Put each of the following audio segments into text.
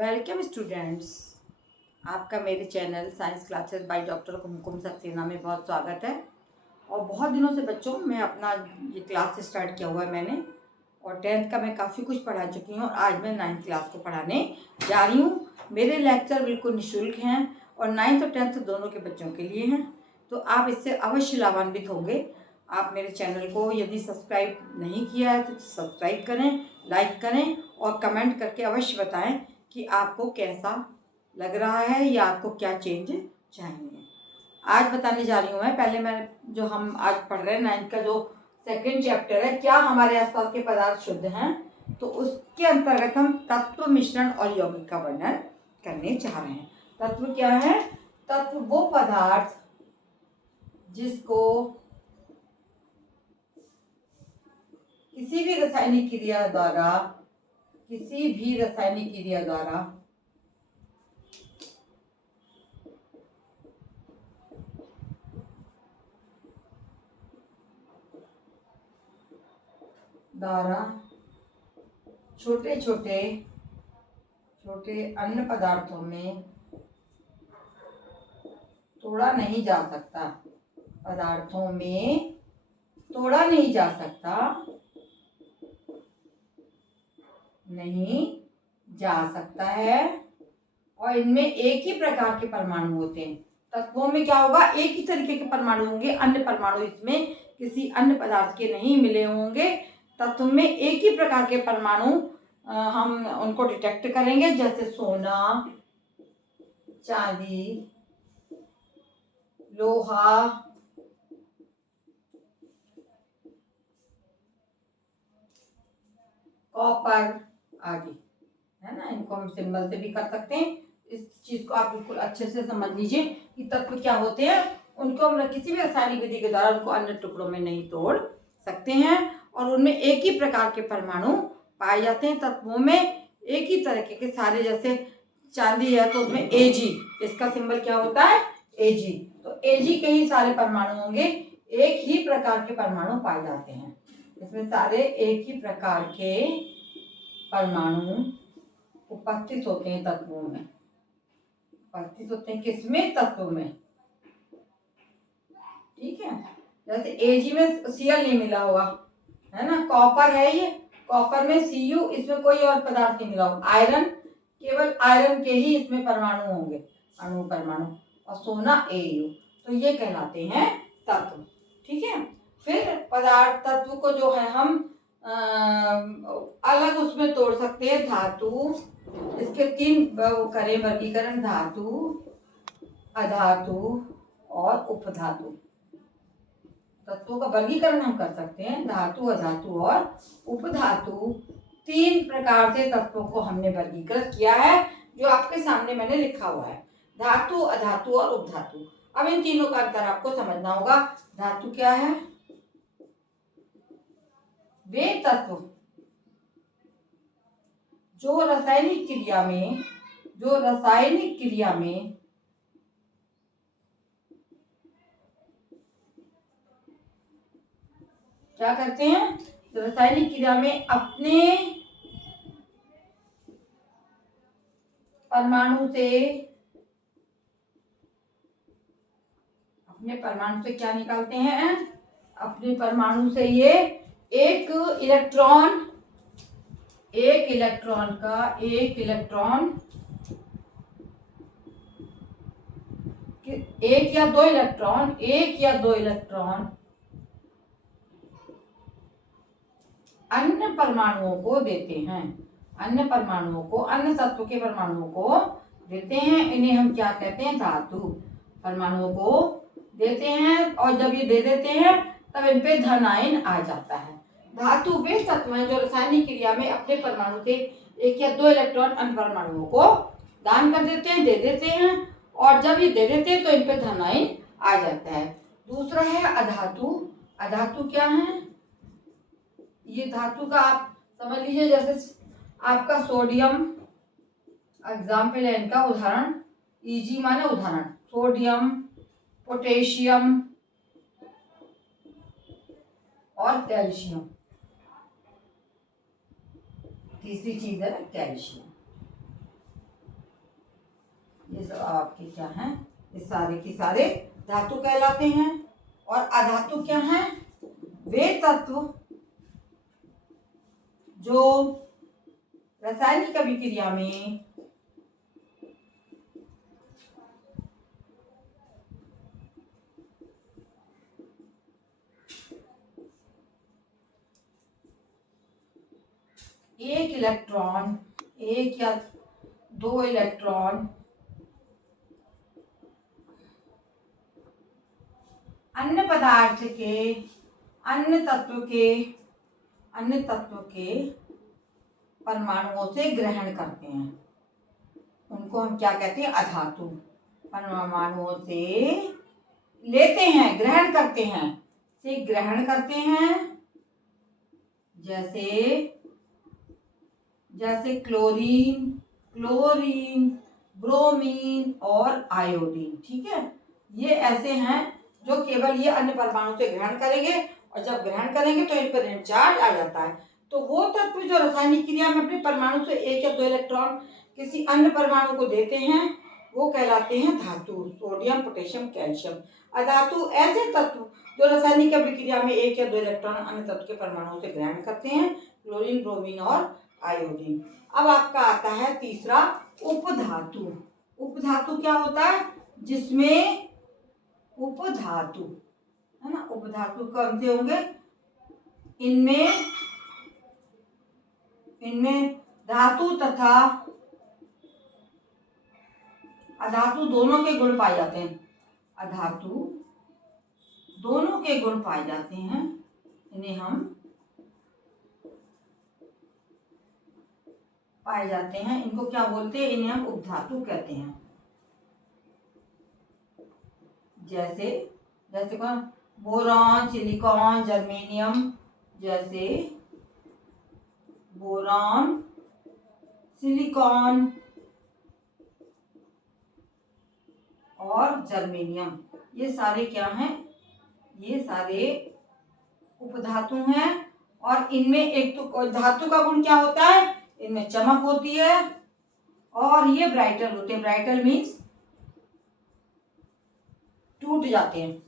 Welcome students, आपका मेरे channel science classes by doctor Kumkum Saxena में बहुत स्वागत है। और बहुत दिनों से बच्चों मैं अपना ये क्लास स्टार्ट किया हुआ है मैंने, और 10th का मैं काफ़ी कुछ पढ़ा चुकी हूँ और आज मैं 9th क्लास को पढ़ाने जा रही हूँ। मेरे लेक्चर बिल्कुल निःशुल्क हैं और 9th और 10th दोनों के बच्चों के लिए हैं, तो आप इससे अवश्य लाभान्वित होंगे। आप मेरे चैनल को यदि सब्सक्राइब नहीं किया है तो सब्सक्राइब करें, लाइक करें और कमेंट करके अवश्य बताएं कि आपको कैसा लग रहा है या आपको क्या चेंज चाहिए। आज बताने जा रही हूँ मैं जो हम आज पढ़ रहे हैं 9th का जो सेकंड चैप्टर है, क्या हमारे आसपास के पदार्थ शुद्ध हैं, तो उसके अंतर्गत हम तत्व, मिश्रण और यौगिक का वर्णन करने जा रहे हैं। तत्व क्या है? तत्व वो पदार्थ जिसको किसी भी रासायनिक क्रिया द्वारा छोटे अन्य पदार्थों में तोड़ा नहीं जा सकता, है और इनमें एक ही प्रकार के परमाणु होते हैं। तत्वों में क्या होगा? एक ही तरीके के परमाणु होंगे, अन्य परमाणु इसमें किसी अन्य पदार्थ के नहीं मिले होंगे। तत्व में एक ही प्रकार के परमाणु हम उनको डिटेक्ट करेंगे, जैसे सोना, चांदी, लोहा, कॉपर आदि, है ना। इनको हम सिंबल से भी कर सकते हैं। इस चीज को आप बिल्कुल अच्छे से समझ लीजिए कि तत्व क्या होते हैं। उनको हम किसी भी रासायनिक विधि के द्वारा उनको अन्य टुकड़ों में नहीं तोड़ सकते हैं और उनमें एक ही प्रकार के परमाणु पाए जाते हैं। तत्वों में एक ही तरीके के सारे, जैसे चांदी है तो उसमें Ag, इसका सिंबल क्या होता है? Ag। तो Ag के ही सारे परमाणु होंगे, एक ही प्रकार के परमाणु पाए जाते हैं। इसमें सारे एक ही प्रकार के परमाणु उपस्थित होते हैं तत्वों में। किसमें? तत्वों में। ठीक है, जैसे Ag में Cl नहीं मिला होगा, है ना। कॉपर है, ये कॉपर में Cu, इसमें कोई और पदार्थ नहीं मिला होगा। आयरन, केवल आयरन के ही इसमें परमाणु होंगे, परमाणु। और सोना Au, तो ये कहलाते हैं तत्व। ठीक है, फिर पदार्थ तत्व को जो है हम अलग उसमें तोड़ सकते हैं। धातु, इसके 3 करें वर्गीकरण: धातु, अधातु और उपधातु। तत्वों का वर्गीकरण हम कर सकते हैं धातु, अधातु और उपधातु। 3 प्रकार से तत्वों को हमने वर्गीकृत किया है, जो आपके सामने मैंने लिखा हुआ है: धातु, अधातु और उपधातु। अब इन तीनों का अंतर आपको समझना होगा। धातु क्या है? वे तत्व जो रासायनिक क्रिया में क्या करते हैं? रासायनिक क्रिया में अपने परमाणु से क्या निकालते हैं? अपने परमाणु से ये एक इलेक्ट्रॉन एक या दो इलेक्ट्रॉन अन्य परमाणुओं को देते हैं। अन्य तत्व के परमाणुओं को देते हैं। इन्हें हम क्या कहते हैं? धातु। परमाणुओं को देते हैं और जब ये दे देते हैं तब इन पे धन आयन आ जाता है। धातु वे तत्व हैं जो रासायनिक क्रिया में अपने परमाणु से एक या दो इलेक्ट्रॉन अन्य परमाणुओं को दान कर देते हैं, दे देते हैं, और जब ये दे देते हैं तो इन पे धन आयन आ जाता है। दूसरा है अधातु। अधातु क्या है? ये धातु का आप समझ लीजिए, जैसे आपका सोडियम, एग्जाम्पल है इनका, उदाहरण। Eg माने उदाहरण, सोडियम, पोटेशियम और कैल्शियम। तीसरी चीज है कैल्शियम। ये सब आपके क्या हैं, ये सारे के सारे धातु कहलाते हैं। और अधातु क्या हैं, वे तत्व जो रासायनिक अभिक्रिया में एक इलेक्ट्रॉन, एक या दो इलेक्ट्रॉन अन्य पदार्थ के, अन्य तत्व के परमाणुओं से ग्रहण करते हैं, उनको हम क्या कहते हैं, अधातु। परमाणुओं से लेते हैं, ग्रहण करते हैं, से ग्रहण करते हैं, जैसे क्लोरीन, ब्रोमीन और आयोडीन। ठीक है, ये ऐसे हैं जो केवल ये अन्य परमाणु से ग्रहण करेंगे, और जब ग्रहण करेंगे तो इन पर ऋण चार्ज आ जाता है। तो वो तत्व जो रासायनिक क्रिया में अपने परमाणु से एक या दो इलेक्ट्रॉन किसी अन्य परमाणु को देते हैं, वो कहलाते हैं धातु। Sodium, potassium, calcium. अधातु ऐसे तत्व जो रासायनिक अभिक्रिया में एक या दो इलेक्ट्रॉन अन्य तत्व के परमाणुओं से ग्रहण करते हैं, क्लोरीन, ब्रोमीन और आयोडीन। अब आपका आता है तीसरा, उपधातु। उपधातु क्या होता है, जिसमें उपधातु है ना, उपधातु कौन से होंगे, इनमें धातु तथा अधातु दोनों के गुण पाए जाते हैं। अधातु दोनों के गुण पाए जाते हैं, इन्हें हम पाए जाते हैं, इनको क्या बोलते हैं, इन्हें हम उपधातु कहते हैं। जैसे कौन, बोरॉन, सिलिकॉन, जर्मेनियम। जैसे बोरॉन, सिलिकॉन और जर्मेनियम, ये सारे क्या हैं, ये सारे उपधातु हैं। और इनमें एक तो धातु का गुण क्या होता है, इनमें चमक होती है, और ये ब्राइटल होते हैं। ब्राइटल मीन्स टूट जाते हैं,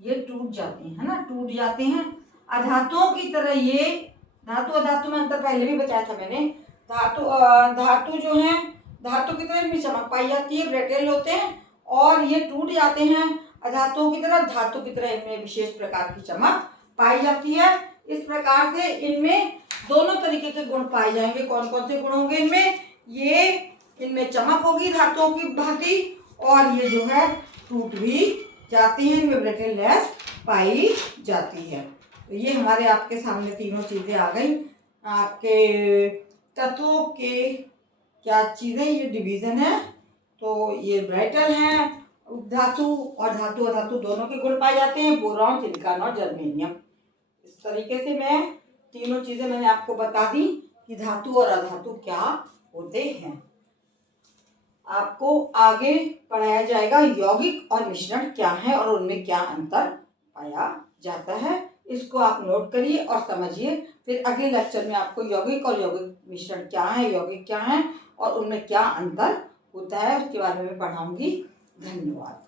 ये टूट जाते हैं, है ना, टूट जाते हैं। अधातुओं की तरह ये धातु अधातु में अंतर पहले भी बताया था मैंने। धातु जो है, धातु की तरह इनमें चमक पाई जाती है, ब्राइटल होते हैं, और ये टूट जाते हैं। अधातुओं की तरह धातु की तरह इनमें विशेष प्रकार की चमक पाई जाती है। इस प्रकार से इनमें दोनों तरीके के गुण पाए जाएंगे। कौन कौन से गुण होंगे इनमें, ये इनमें चमक होगी धातुओं की भांति, और ये जो है टूट भी जाती है, इनमें ब्रिटलनेस पाई जाती है। तो ये हमारे आपके सामने तीनों चीजें आ गई। आपके तत्वों के क्या चीजें, ये डिवीजन है। तो ये ब्राइटल है, उपधातु और धातु अधातु दोनों के गुण पाए जाते हैं, बोरॉन, सिलिकॉन और जर्मेनियम। इस तरीके से मैं तीनों चीजें मैंने आपको बता दी कि धातु और अधातु क्या होते हैं। आपको आगे पढ़ाया जाएगा यौगिक और मिश्रण क्या है और उनमें क्या अंतर पाया जाता है। इसको आप नोट करिए और समझिए। फिर अगले लेक्चर में आपको यौगिक और यौगिक मिश्रण क्या है, यौगिक क्या है और उनमें क्या अंतर होता है, उसके बारे में पढ़ाऊंगी। धन्यवाद।